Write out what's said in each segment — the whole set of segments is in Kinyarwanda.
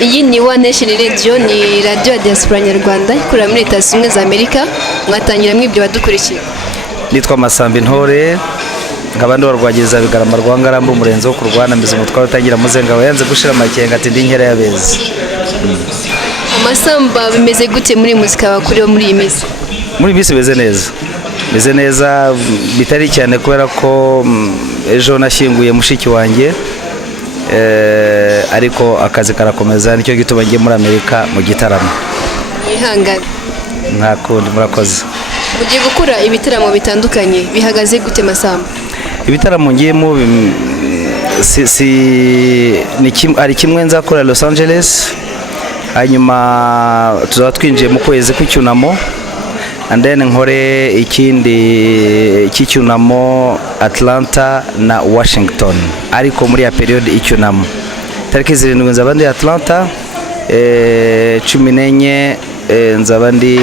Iyi ni One Nation Radio, ni radio ya diaspora nyarwanda ikorera muri Leta Zunze Ubumwe za Amerika. Mwatangira mwibyo badukurikiye. Nitwa Masambi Ntore, nkabandi warwagiriza bigarama rwangarambo umurenzo wo kurwana mizo mutwaro utangira muzenga wayanze gushira makenga ati ndi nkera yabeze. Amasamba bimeze gute muri muzika bakuriwe muri iyi minsi? Muri bisi beze neza bitari cyane kubera ko ejo nashyinguye mushiki wanjye, ariko akazi karakomeza, nicyo gituma ngiye muri Amerika mu gitaramo. Ihangane Ntakundi murakoze. Mugiye gukora ibitaramo bitandukanye, bihagaze gute Masamba? Ibitaramo ngiyemo ari kimwe nzakora Los Angeles, hanyuma tuzaba twinjiye mu kwezi kw'icyunamo, and then nkore ikindi cy'icyunamo Atlanta na Washington, ariko muri ya period icyunamo tariki 7 nzaba ndi Atlanta, 14 nzaba ndi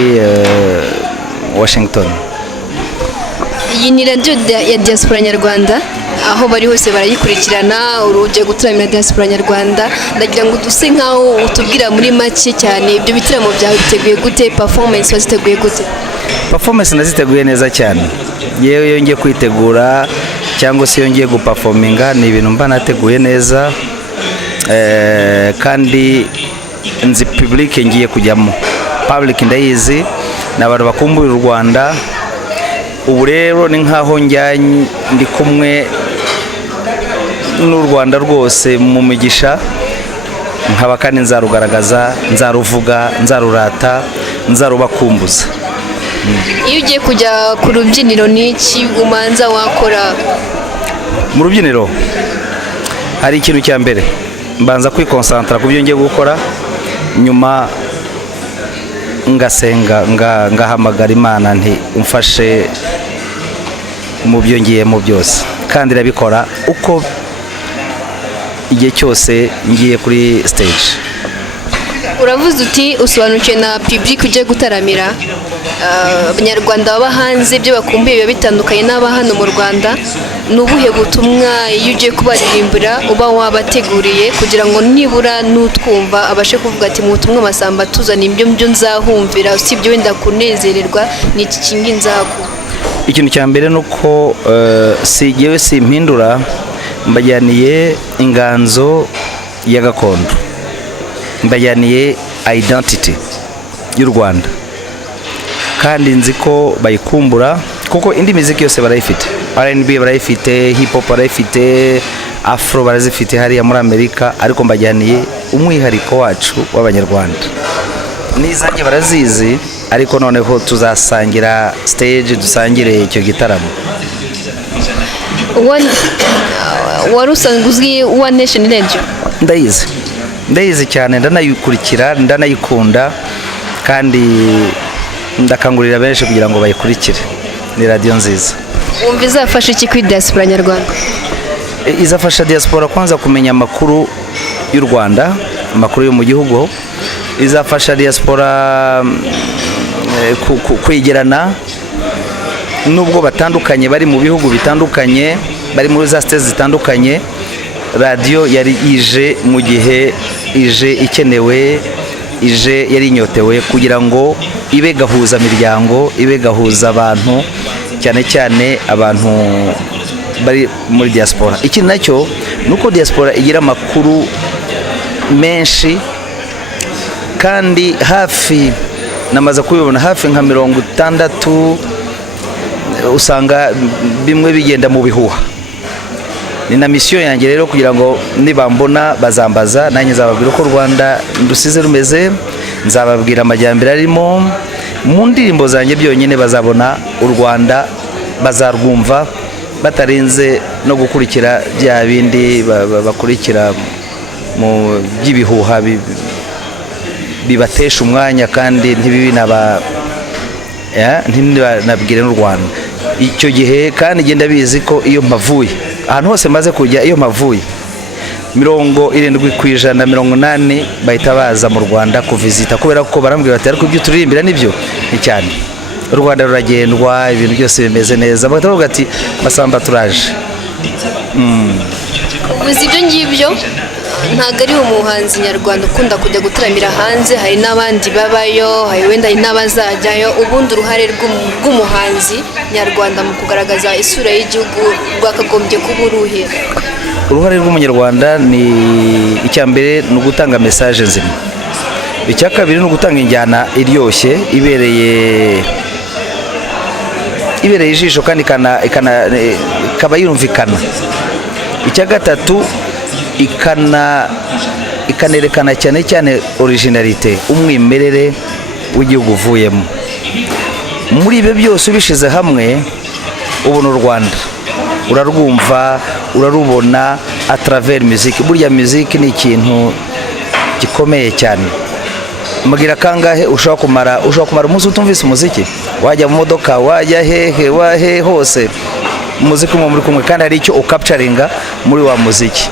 Washington. Iyi ni radio ya diaspora nyarwanda, aho bari hose barayikurikirana. Uruje gutaramira diaspora nyarwanda, ndagira ngo duse nkaho utubwira muri make cyane ibyo bitaramo byawe biteguye gute, performance waziteguye gute? Performance naziteguye neza cyane. Yewe yongeye kwitegura cyangwa se yongeye guperforminga, ni ibintu mba nateguye neza, kandi nzi public ngiye kujyamo. Public ndayizi n'abantu bakumbuye u Rwanda. Ubu rero ni nkaho njyanye ndi kumwe n'u Rwanda rwose mu migisha, nkaba kandi nzarugaragaza, nzaruvuga, nzarurata, nzarubakumbuza. Iyo ugiye kujya ku rubyiniro n'iki umanza wakora? Mu rubyiniro hari ikintu cya mbere mbanza kwikonsantra ku byo ngiye gukora, nyuma ngasenga, ngahamagara Imana nti umfashe mu byo ngiyemo byose, kandi irabikora uko igihe cyose ngiye kuri stage. Uravuze uti usobanukiwe na public uje gutaramira, abanyarwanda baba hanze ibyo bakumbuye biba bitandukanye n'aba hano mu Rwanda. Nubuhe butumwa iyo ugiye kubaririmbira uba wabateguriye kugira ngo nibura n'utwumva abashe kuvuga ati mu butumwa Masamba tuzana ibyo nzahumvira, usibye wenda kunezererwa ni iki kingi nzaku? Ikintu cya mbere nuko sigewe simpindura, mbajyaniye inganzo ya gakondo, mbajyaniye identity y'u Rwanda, kandi nzi ko bayikumbura kuko indi muziki yose barayifite. R&B barayifite, hip hop barayifite, afro barazifite hariya muri Amerika, ariko mbajyaniye umwihariko wacu w'abanyarwanda. Nizange barazizi, ariko noneho tuzasangira stage, dusangire icyo gitaramo. Warusanzwe uzwi One Nation Radio? Ndayizi cyane, ndanayikurikira, ndanayikunda, kandi ndakangurira benshi kugira ngo bayikurikire. Ni radio nziza. Wumva izafasha iki kuri diaspora nyarwanda? Izafasha diaspora kwanza kumenya amakuru y'u Rwanda, amakuru yo mu gihugu. Izafasha diaspora kwegerana nubwo batandukanye, bari mu bihugu bitandukanye, bari muri za states zitandukanye. Radio yari ije mu gihe ije ikenewe, ije yari inyotewe kugira ngo ibe gahuza miryango, ibe gahuza abantu, cyane cyane abantu bari muri diaspora. Iki nacyo nuko diaspora igira amakuru menshi, kandi hafi namaze kubibona hafi nka 60 usanga bimwe bigenda mu bihuha. Ni na mission yanjye rero kugira ngo nibambona bazambaza, nanjye nzababwira ko Rwanda ndusize rumeze, nzababwira amajyambere arimo. Mu ndirimbo zanjye byonyine bazabona u Rwanda, bazarwumva batarenze no gukurikira bya bindi bakurikira mu by'ibihuha bibatesha umwanya, kandi ntibibi nabwire n'u Rwanda. Icyo gihe kandi genda bizi ko iyo mpavuye ahantu hose maze kujya, iyo mpavuye 70% 80 bahita baza mu Rwanda kuvizita, kubera ko barambwira bati ariko ibyo turirimbira nibyo ni cyane. U Rwanda ruragendwa, ibintu byose bimeze neza, bakavuga ati Masamba turaje. Ubuzi ibyo ngibyo ntabwo ari umuhanzi nyarwanda ukunda kujya gutaramira hanze, hari n'abandi babayo, wenda hari n'abazajyayo. Ubundi uruhare rw'umuhanzi nyarwanda mu kugaragaza isura y'igihugu rwakagombye kuba uruhe? Uruhare rw'umunyarwanda ni icya mbere ni ugutanga mesaje nzima, icya kabiri ni ugutanga injyana iryoshye ibereye ijisho kandi ikaba yumvikana. Icya gatatu ikanerekana cyane cyane originalite, umwimerere w'igihugu uvuyemo. Muri ibyo byose ubishize hamwe ubona u Rwanda, urarwumva urarubona a travers musique. Burya musique ni ikintu gikomeye cyane. Mugira kangahe ushobora kumara umunsi utumvise umuziki, wajya mu modoka, wajya hehe hose umuziki muri kumwe kandi hari icyo ukapturinga muri wa muziki.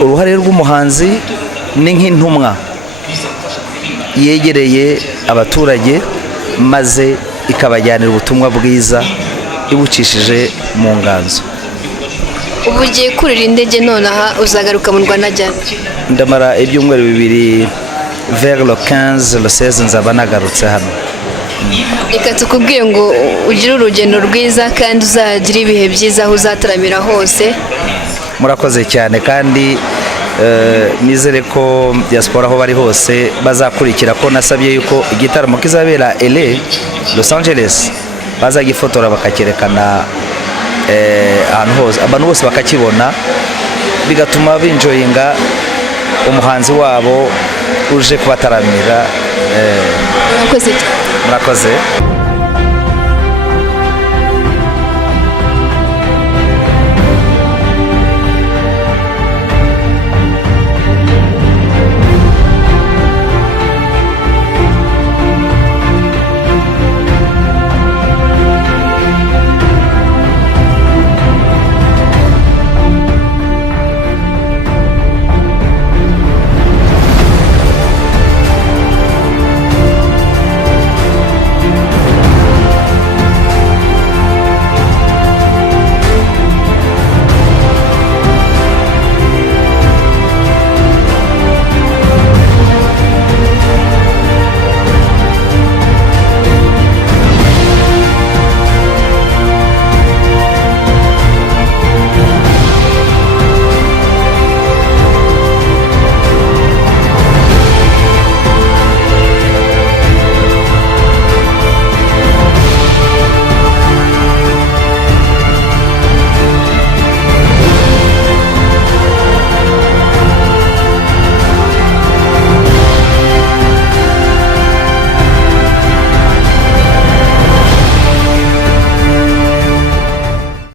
Uruhare rw'umuhanzi ni nk'intumwa yegereye abaturage maze ikabajyanira ubutumwa bwiza ibucishije mu nganzo. Ubu ugiye kurira indege nonaha, uzagaruka mu Rwanda ryari? Ndamara ibyumweru bibiri, vers le 15 le 16 nzaba nagarutse hano. Reka tukubwiye ngo ugire urugendo rwiza kandi uzagira ibihe byiza aho uzataramira hose. Murakoze cyane kandi nizere ko diaspora aho bari hose bazakurikira ko nasabye yuko igitaramo kizabera LA, Los Angeles, bazagifotora bakakerekana ahantu hose, abantu bose bakakibona, bigatuma binjoyinga umuhanzi wabo uje kubataramira. Murakoze. Murakoze.